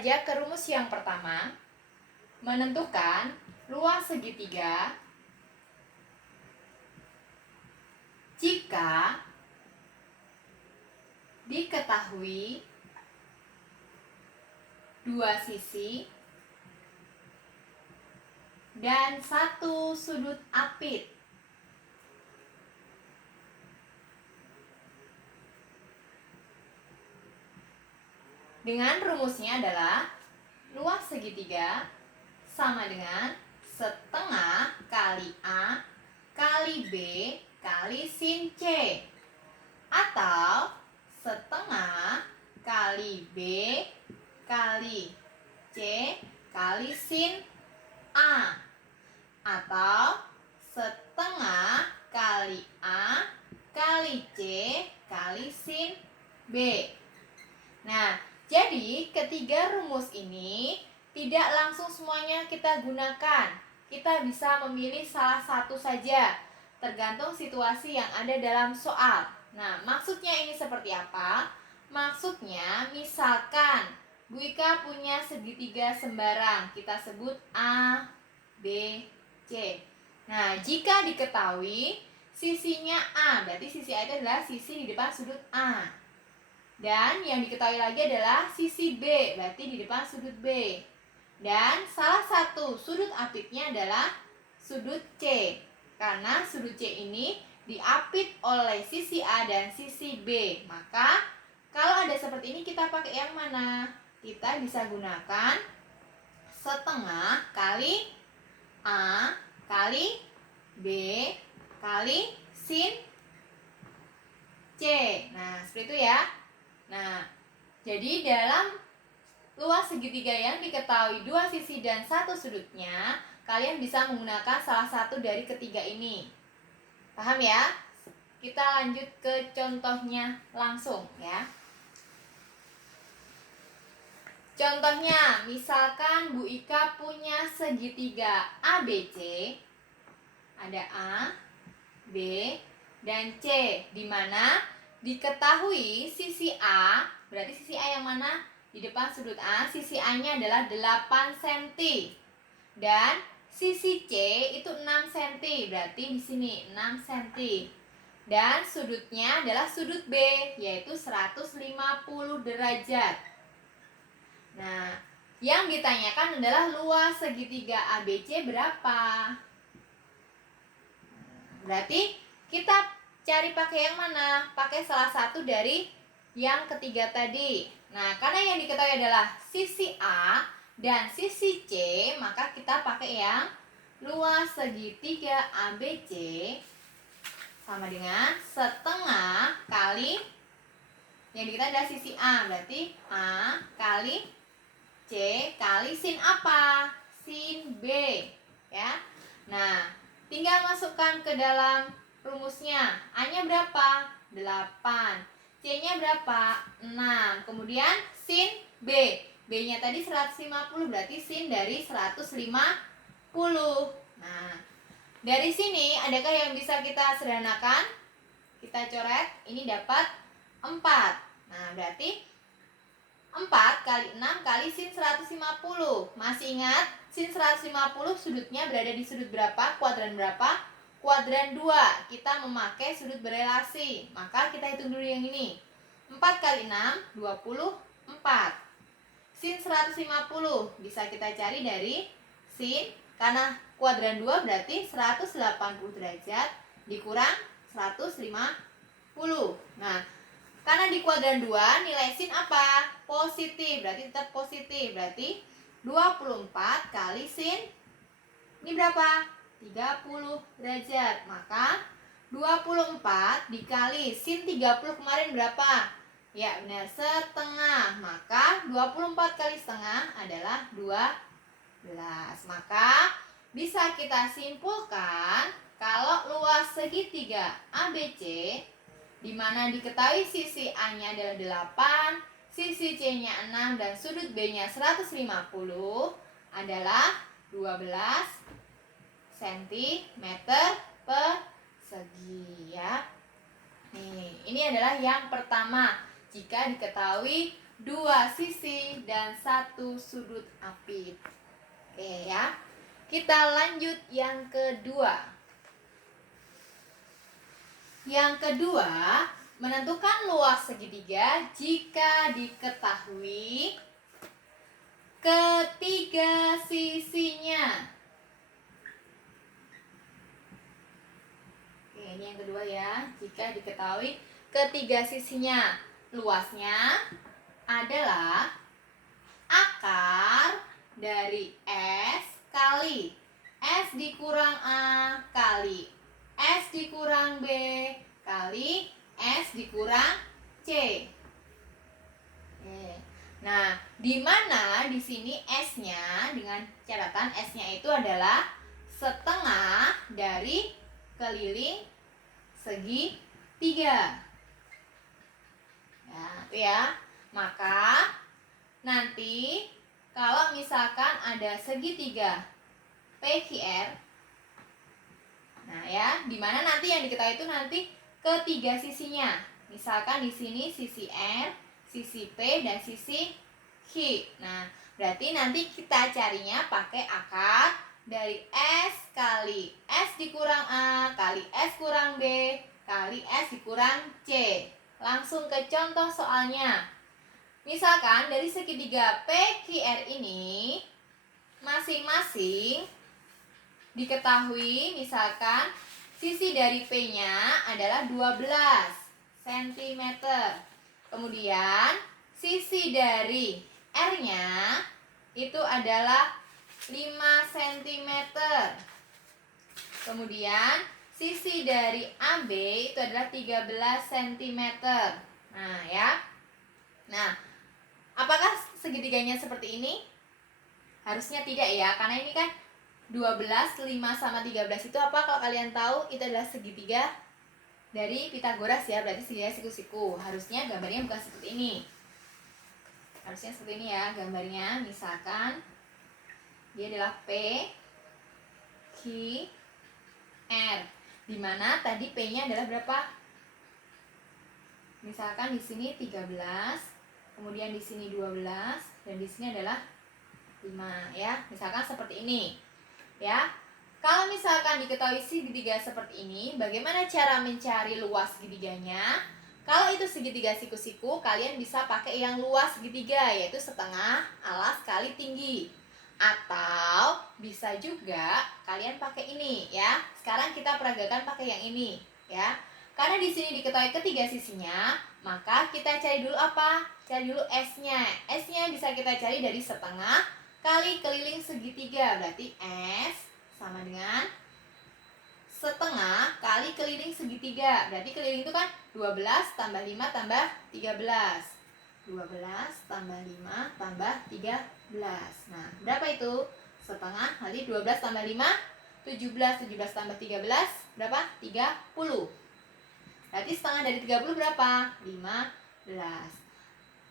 Saja ke rumus yang pertama, menentukan luas segitiga jika diketahui dua sisi dan satu sudut apit. Dengan rumusnya adalah luas segitiga sama dengan setengah kali A kali B kali sin C, atau setengah kali B kali C kali sin A, atau setengah kali A kali C kali sin B. Nah, jadi ketiga rumus ini tidak langsung semuanya kita gunakan. Kita bisa memilih salah satu saja, tergantung situasi yang ada dalam soal. Nah, maksudnya ini seperti apa? Maksudnya, misalkan Bu Ika punya segitiga sembarang, kita sebut A, B, C. Nah, jika diketahui sisinya A, berarti sisi A itu adalah sisi di depan sudut A. Dan yang diketahui lagi adalah sisi B, berarti di depan sudut B. Dan salah satu sudut apitnya adalah sudut C, karena sudut C ini diapit oleh sisi A dan sisi B. Maka kalau ada seperti ini kita pakai yang mana? Kita bisa gunakan setengah kali A kali B kali sin C. Nah, seperti itu ya. Nah, jadi dalam luas segitiga yang diketahui dua sisi dan satu sudutnya, kalian bisa menggunakan salah satu dari ketiga ini. Paham ya? Kita lanjut ke contohnya langsung ya. Contohnya, misalkan Bu Ika punya segitiga ABC, ada A, B, dan C, di mana diketahui sisi A, berarti sisi A yang mana? Di depan sudut A, sisi A-nya adalah 8 cm. Dan sisi C itu 6 cm, berarti di sini 6 cm. Dan sudutnya adalah sudut B, yaitu 150 derajat. Nah, yang ditanyakan adalah luas segitiga ABC berapa? Berarti kita cari pakai yang mana? Pakai salah satu dari yang ketiga tadi. Nah, karena yang diketahui adalah sisi A dan sisi C, maka kita pakai yang luas segitiga ABC sama dengan setengah kali yang diketahui adalah sisi A, berarti A kali C kali sin apa? Sin B, ya. Nah, tinggal masukkan ke dalam rumusnya. A-nya berapa? 8. C-nya berapa? 6. Kemudian sin B. B-nya tadi 150, berarti sin dari 150. Nah, dari sini adakah yang bisa kita sederhanakan? Kita coret, ini dapat 4. Nah, berarti 4 kali 6 kali sin 150. Masih ingat? Sin 150 sudutnya berada di sudut berapa? Kuadran berapa? Kuadran 2. Kita memakai sudut berelasi. Maka kita hitung dulu yang ini. 4 kali 6, 24. Sin 150 bisa kita cari dari sin, karena kuadran 2 berarti 180 derajat dikurang 150. Nah, karena di kuadran 2 nilai sin apa? Positif, berarti tetap positif. Berarti 24 kali sin, ini berapa? 30 derajat. Maka 24 dikali sin 30 kemarin berapa? Ya benar, setengah. Maka 24 kali setengah adalah 12. Maka bisa kita simpulkan kalau luas segitiga ABC, di mana diketahui sisi A-nya adalah 8, sisi C-nya 6, dan sudut B-nya 150 adalah 12 cm persegi ya. Nih, ini adalah yang pertama. Jika diketahui 2 sisi, dan 1 sudut apit. Oke ya. Kita lanjut yang kedua. Yang kedua, menentukan luas segitiga jika diketahui ketiga sisinya. Oke, ini yang kedua ya. Jika diketahui ketiga sisinya. Luasnya adalah akar dari S kali S dikurang A kali S dikurang B kali S dikurang C. Nah, di mana di sini S-nya, dengan catatan S-nya itu adalah setengah dari keliling segitiga. Ya, itu ya. Maka nanti kalau misalkan ada segitiga PQR, nah ya, di mana nanti yang diketahui itu nanti ketiga sisinya. Misalkan di sini sisi R, sisi P, dan sisi Q. Nah, berarti nanti kita carinya pakai akar dari S kali S dikurang A kali S kurang B kali S dikurang C. Langsung ke contoh soalnya. Misalkan dari segitiga PQR ini masing-masing diketahui, misalkan sisi dari P-nya adalah 12 cm. Kemudian sisi dari R-nya itu adalah 5 cm. Kemudian sisi dari AB itu adalah 13 cm. Nah, ya. Nah, apakah segitiganya seperti ini? Harusnya tidak ya, karena ini kan 12, 5 sama 13 itu apa? Kalau kalian tahu, itu adalah segitiga dari Pitagoras ya, berarti segitiga siku-siku. Harusnya gambarnya bukan seperti ini. Harusnya seperti ini ya gambarnya. Misalkan dia adalah P, Q, R. Dimana tadi P-nya adalah berapa? Misalkan di sini 13, kemudian di sini 12, dan di sini adalah 5 ya. Misalkan seperti ini. Ya. Kalau misalkan diketahui segitiga seperti ini, bagaimana cara mencari luas segitiganya? Kalau itu segitiga siku-siku, kalian bisa pakai yang luas segitiga, yaitu setengah alas kali tinggi. Atau bisa juga kalian pakai ini ya. Sekarang kita peragakan pakai yang ini ya. Karena di sini diketahui ketiga sisinya, maka kita cari dulu apa? Cari dulu S-nya. S-nya bisa kita cari dari setengah kali keliling segitiga, berarti S sama dengan setengah kali keliling segitiga. Berarti keliling itu kan 12 tambah 5 tambah 13. 12 tambah 5 tambah 13. Nah, berapa itu? Setengah kali 12 tambah 5, 17. 17 tambah 13, berapa? 30. Berarti setengah dari 30 berapa? 15.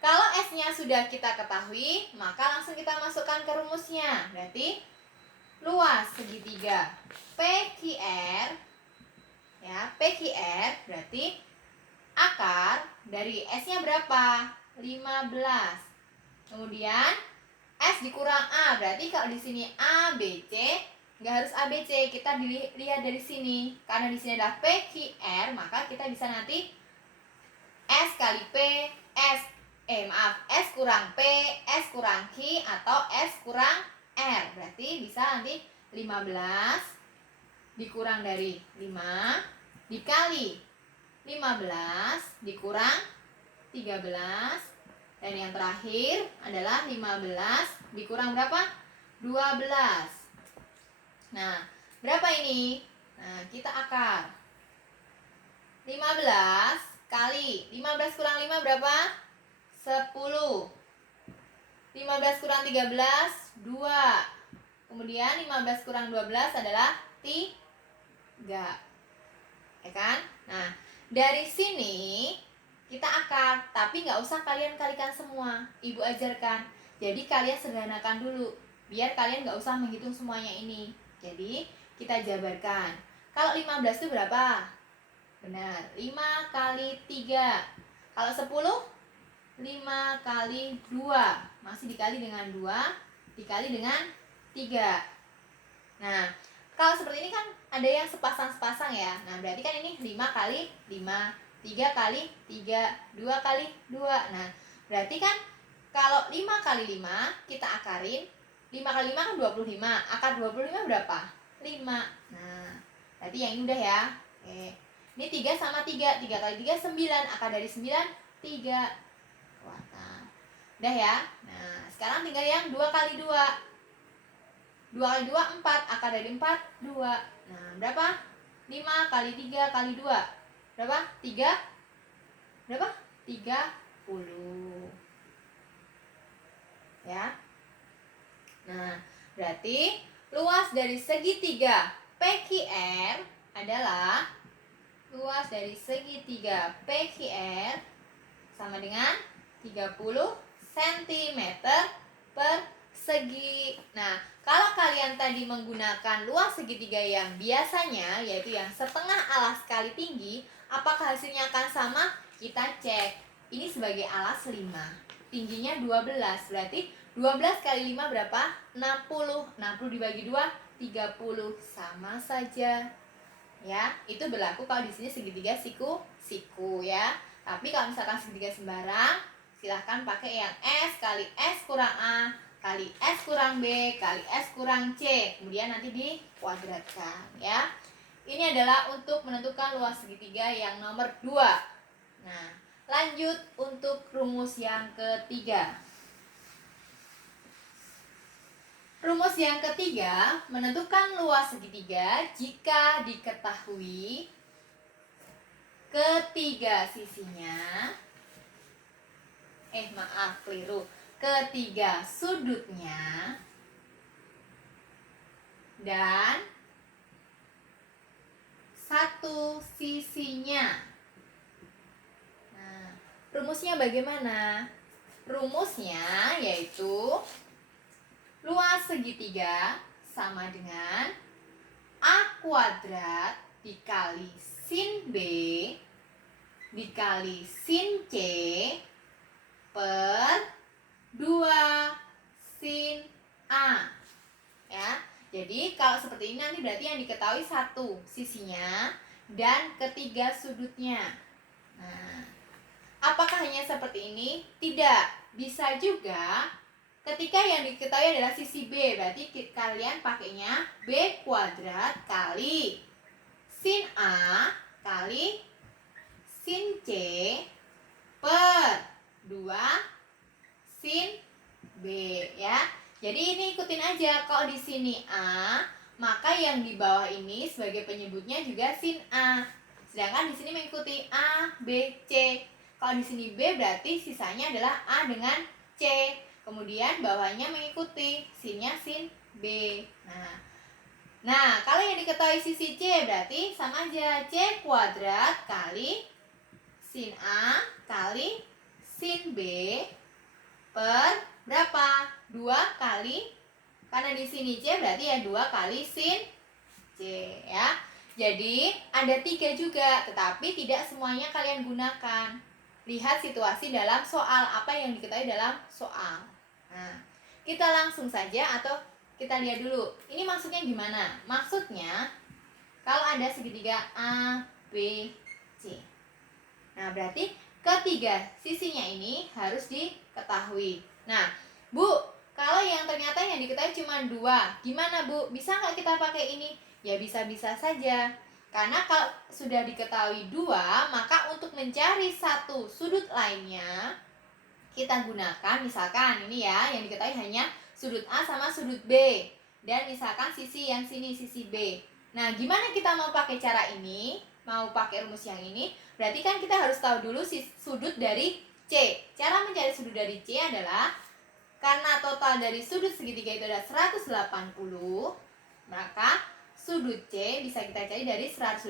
Kalau S-nya sudah kita ketahui, maka langsung kita masukkan ke rumusnya. Berarti luas segitiga PQR ya, PQR berarti akar dari S-nya berapa? 15. Kemudian S dikurang A, berarti kalau di sini A, B, C, nggak harus A, B, C, kita dilihat dari sini. Karena di sini adalah PQR, maka kita bisa nanti S kali P, S kurang P, S kurang Q, atau S kurang R. Berarti bisa nanti 15 dikurang dari 5 dikali 15 dikurang 13. Dan yang terakhir adalah 15 dikurang berapa? 12. Nah, berapa ini? Nah, kita akar 15 kali 15 kurang 5 berapa? 10. 15 kurang 13, 2. Kemudian 15 kurang 12 adalah 3. Ya kan? Nah, dari sini kita akar, tapi nggak usah kalian kalikan semua. Ibu ajarkan. Jadi kalian sederhanakan dulu, biar kalian nggak usah menghitung semuanya ini. Jadi kita jabarkan. Kalau 15 itu berapa? Benar, 5 kali 3. Kalau 10? 5 kali 2. Masih dikali dengan 2, dikali dengan 3. Nah, kalau seperti ini kan ada yang sepasang-sepasang ya. Nah, berarti kan ini 5 kali 5, 3 kali 3, 2 kali 2. Nah, berarti kan kalau 5 kali 5 kita akarin, 5 kali 5 kan 25. Akar 25 berapa? 5. Nah, berarti yang ini udah ya. Oke. Ini 3 sama 3. 3 kali 3 9. Akar dari 9 3. Udah ya. Nah, sekarang tinggal yang 2 kali 2. 2 kali 2 4. Akar dari 4 2. Nah, berapa? 5 kali 3 kali 2. Berapa? 3. Berapa? 30. Ya. Nah, berarti luas dari segitiga PQR adalah luas dari segitiga PQR sama dengan 30 cm persegi. Nah, kalau kalian tadi menggunakan luas segitiga yang biasanya, yaitu yang setengah alas kali tinggi, apakah hasilnya akan sama? Kita cek. Ini sebagai alas 5. Tingginya 12. Berarti 12 kali 5 berapa? 60. 60 dibagi 2, 30. Sama saja. Ya, itu berlaku kalau di sini segitiga siku ya. Tapi kalau misalkan segitiga sembarang, silahkan pakai yang S kali S kurang A kali S kurang B kali S kurang C. Kemudian nanti dikuadratkan ya. Ini adalah untuk menentukan luas segitiga yang nomor 2. Nah, lanjut untuk rumus yang ketiga. Rumus yang ketiga, menentukan luas segitiga jika diketahui ketiga sisinya, keliru. Ketiga sudutnya dan satu sisinya. Nah, rumusnya bagaimana? Rumusnya yaitu luas segitiga sama dengan A kuadrat dikali sin B dikali sin C per 2 sin A. Ya. Jadi kalau seperti ini nanti berarti yang diketahui satu sisinya dan ketiga sudutnya. Nah, apakah hanya seperti ini? Tidak. Bisa juga ketika yang diketahui adalah sisi B, berarti kalian pakainya B kuadrat kali sin A kali sin C per 2 sin B ya. Jadi ini ikutin aja. Kalau di sini A, maka yang di bawah ini sebagai penyebutnya juga sin A. Sedangkan di sini mengikuti A, B, C. Kalau di sini B berarti sisanya adalah A dengan C. Kemudian bawahnya mengikuti sinnya sin B. Nah, kalau yang diketahui sisi C berarti sama aja C kuadrat kali sin A kali sin B per berapa? 2 kali, karena di sini C berarti ya 2 kali sin C ya. Jadi ada 3 juga, tetapi tidak semuanya kalian gunakan. Lihat situasi dalam soal, apa yang diketahui dalam soal. Nah, kita langsung saja atau kita lihat dulu. Ini maksudnya gimana? Maksudnya kalau ada segitiga A, B, C. Nah, berarti ketiga sisinya ini harus diketahui. Nah, Bu, kalau yang ternyata yang diketahui cuma 2, gimana Bu? Bisa nggak kita pakai ini? Ya bisa-bisa saja. Karena kalau sudah diketahui 2, maka untuk mencari satu sudut lainnya, kita gunakan misalkan ini ya, yang diketahui hanya sudut A sama sudut B. Dan misalkan sisi yang sini, sisi B. Nah, gimana kita mau pakai cara ini? Mau pakai rumus yang ini? Berarti kan kita harus tahu dulu sudut dari C. Cara mencari sudut dari C adalah karena total dari sudut segitiga itu adalah 180, maka sudut C bisa kita cari dari 180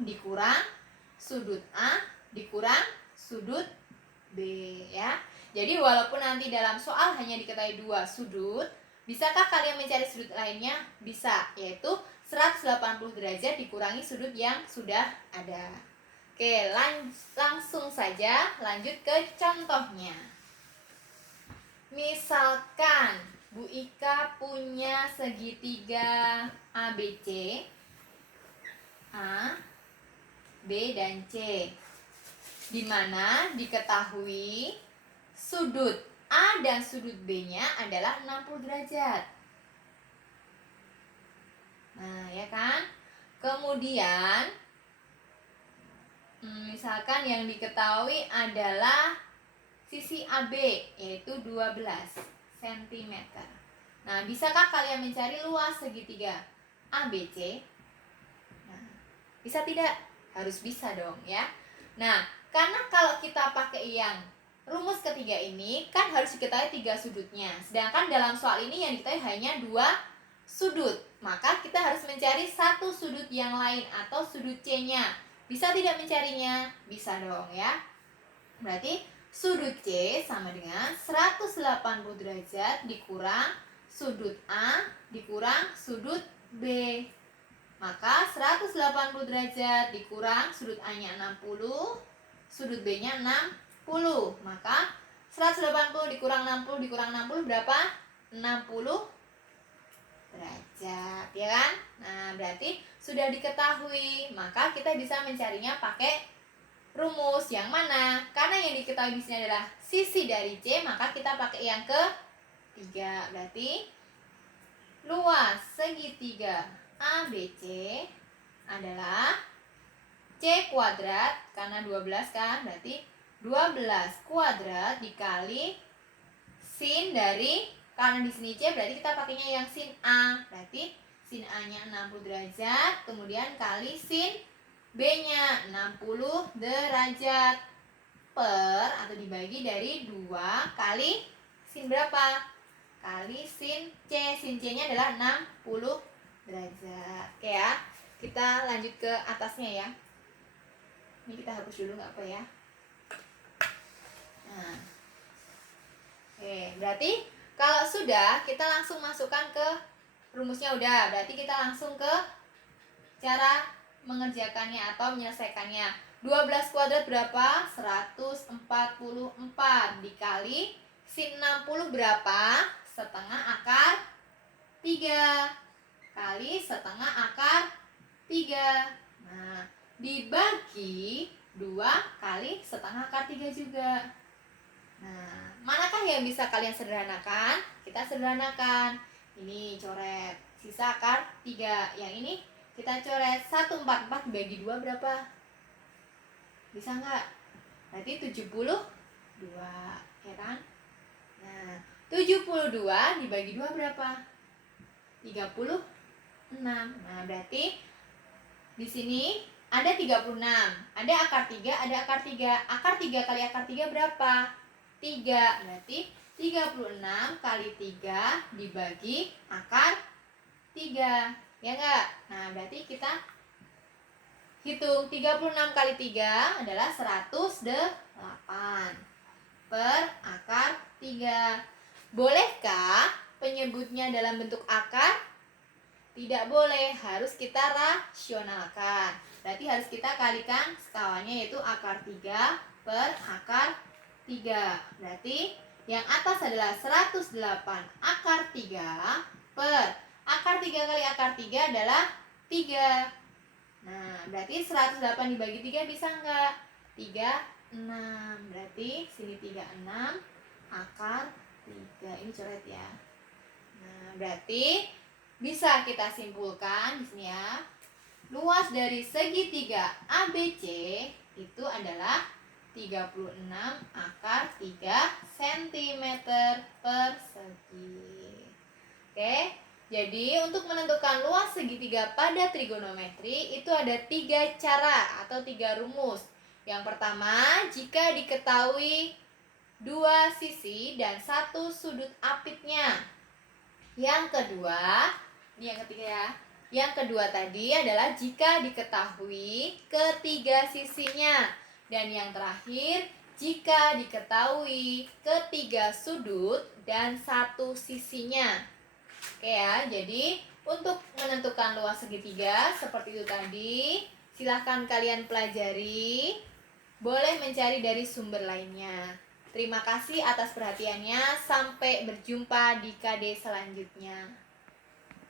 dikurang sudut A dikurang sudut B ya. Jadi walaupun nanti dalam soal hanya diketahui 2 sudut, bisakah kalian mencari sudut lainnya? Bisa, yaitu 180 derajat dikurangi sudut yang sudah ada. Oke, langsung saja lanjut ke contohnya. Misalkan Bu Ika punya segitiga ABC, A, B, dan C, di mana diketahui sudut A dan sudut B-nya adalah 60 derajat. Nah, ya kan? Kemudian misalkan yang diketahui adalah sisi AB, yaitu 12 cm. Nah, bisakah kalian mencari luas segitiga ABC? Nah, bisa tidak? Harus bisa dong ya. Nah, karena kalau kita pakai yang rumus ketiga ini, kan harus diketahui 3 sudutnya. Sedangkan dalam soal ini yang diketahui hanya 2 sudut. Maka kita harus mencari satu sudut yang lain atau sudut C-nya. Bisa tidak mencarinya? Bisa dong ya. Berarti sudut C sama dengan 180 derajat dikurang sudut A dikurang sudut B. Maka 180 derajat dikurang sudut A-nya 60, sudut B-nya 60. Maka 180 dikurang 60 dikurang 60 berapa? 60 derajat, ya kan? Nah, berarti sudah diketahui, maka kita bisa mencarinya pakai rumus yang mana? Karena yang diketahui di sini adalah sisi dari C, maka kita pakai yang ketiga. Berarti luas segitiga ABC adalah C kuadrat, karena 12 kan, berarti 12 kuadrat dikali sin dari, karena di sini C berarti kita pakainya yang sin A. Berarti sin A-nya 60 derajat, kemudian kali sin B-nya 60 derajat per atau dibagi dari 2 kali sin berapa? Kali sin C. Sin C-nya adalah 60 derajat. Oke ya. Kita lanjut ke atasnya ya. Ini kita hapus dulu nggak apa ya. Nah. Oke, berarti kalau sudah, kita langsung masukkan ke rumusnya udah. Berarti kita langsung ke cara mengerjakannya atau menyelesaikannya. 12 kuadrat berapa? 144 dikali sin 60 berapa? Setengah akar 3 kali setengah akar 3. Nah, dibagi 2 kali setengah akar 3 juga. Nah, manakah yang bisa kalian sederhanakan? Kita sederhanakan. Ini coret sisa akar 3. Yang ini kita coret 144 dibagi 2 berapa? Bisa nggak? Berarti 72, ya kan? Nah, 72 dibagi 2 berapa? 36. Nah, berarti di sini ada 36. Ada akar 3, ada akar 3. Akar 3 kali akar 3 berapa? 3. Berarti 36 kali 3 dibagi akar 3. Ya enggak? Nah, berarti kita hitung 36 kali 3 adalah 108 per akar 3. Bolehkah penyebutnya dalam bentuk akar? Tidak boleh, harus kita rasionalkan. Berarti harus kita kalikan sekawannya, yaitu akar 3 per akar 3. Berarti yang atas adalah 108 akar 3 per akar 3 kali akar 3 adalah 3. Nah, berarti 108 dibagi 3 bisa enggak? 36. Berarti sini 36 akar 3. Ini coret ya. Nah, berarti bisa kita simpulkan di sini ya. Luas dari segitiga ABC itu adalah 36 akar 3 cm persegi. Oke. Jadi untuk menentukan luas segitiga pada trigonometri itu ada 3 cara atau 3 rumus. Yang pertama, jika diketahui 2 sisi dan 1 sudut apitnya. Yang kedua, ini yang ketiga ya. Yang kedua tadi adalah jika diketahui ketiga sisinya. Dan yang terakhir, jika diketahui ketiga sudut dan 1 sisinya. Oke ya, jadi untuk menentukan luas segitiga seperti itu tadi. Silahkan kalian pelajari. Boleh mencari dari sumber lainnya. Terima kasih atas perhatiannya. Sampai berjumpa di KD selanjutnya.